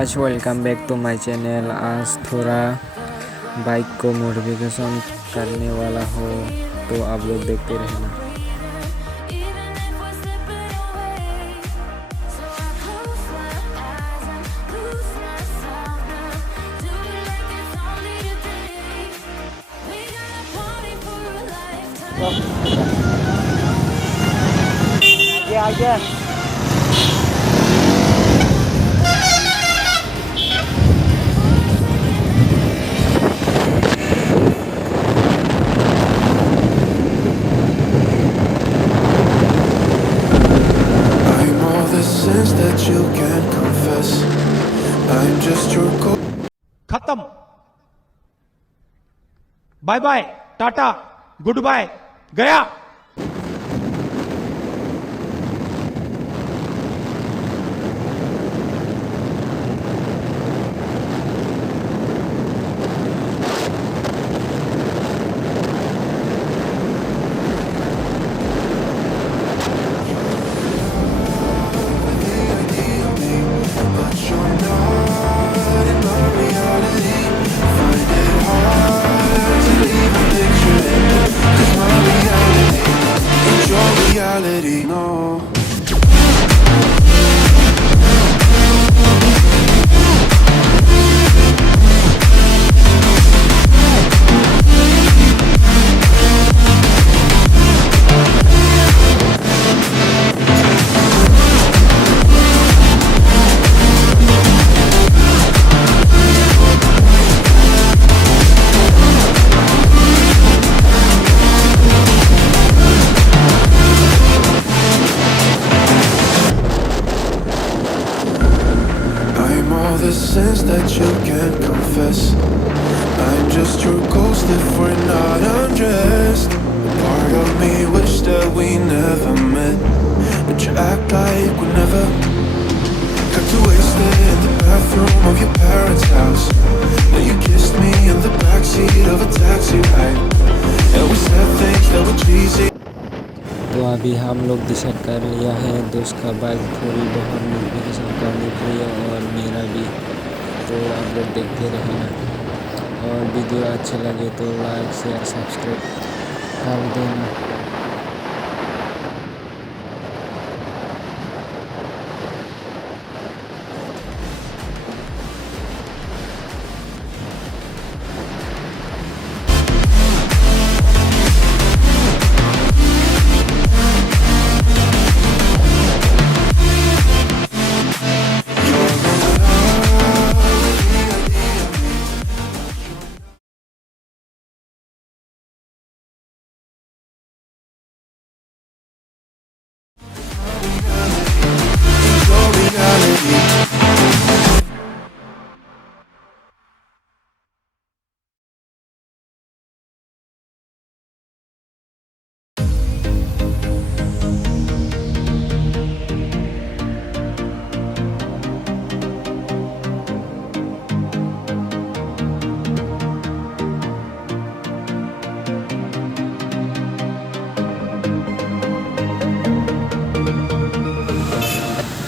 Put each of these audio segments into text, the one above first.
Guys welcome back to my channel. आज थोड़ा bike को मॉडिफिकेशन करने वाला हो तो आप लोग देखते रहना। आगे sins that you can't confess. I'm just your खत्म। Bye bye, tata, good bye, गया। but you're not in my reality. Find it hard to even picture it, 'cause my reality ain't your reality, no. I'm all the sins that you can't confess. I'm just your ghost if we're not undressed. A part of me wish that we never met, but you act like we never. Got too wasted in the bathroom of your parents' house. Then you kissed me in the backseat of a taxi ride, and we said things that were cheesy. तो अभी हम लोग decide कर लिया है दोस्त का bike थोड़ी बहुत मॉडिफिकेशन करने के लिए और मेरा भी, तो आप लोग देखते रहना और वीडियो अच्छे लगे तो लाइक शेयर सब्सक्राइब कर देना।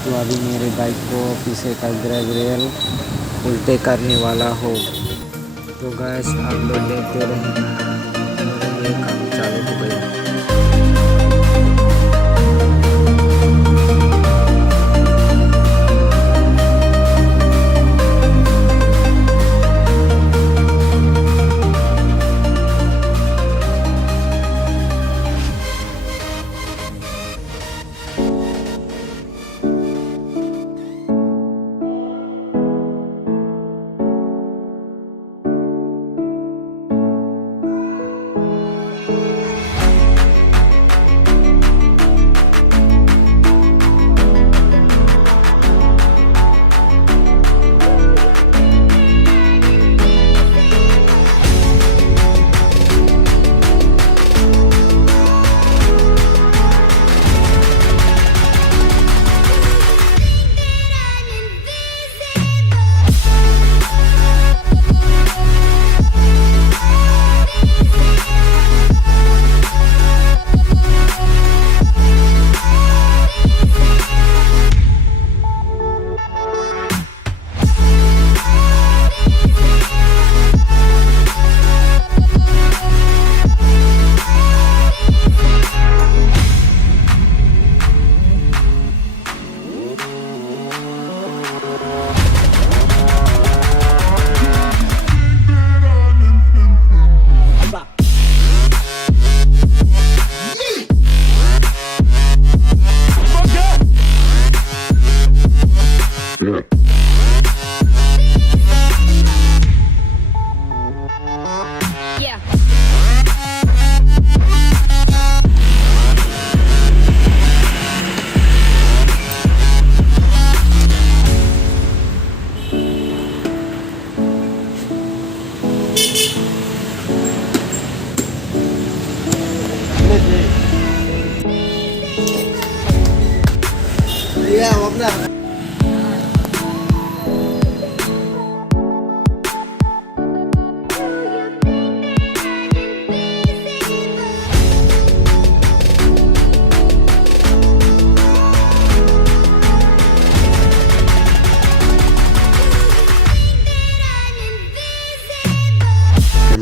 तो अभी मेरे बाइक को पीछे का ड्राइव रेल उल्टे करने वाला हो, तो गैस आप लोग देखते रहना और ये काम चालू हो गया।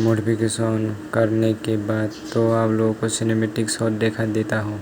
मॉडिफिकेशन करने के बाद तो आप लोगों को सिनेमेटिक शॉट दिखा देता हूँ।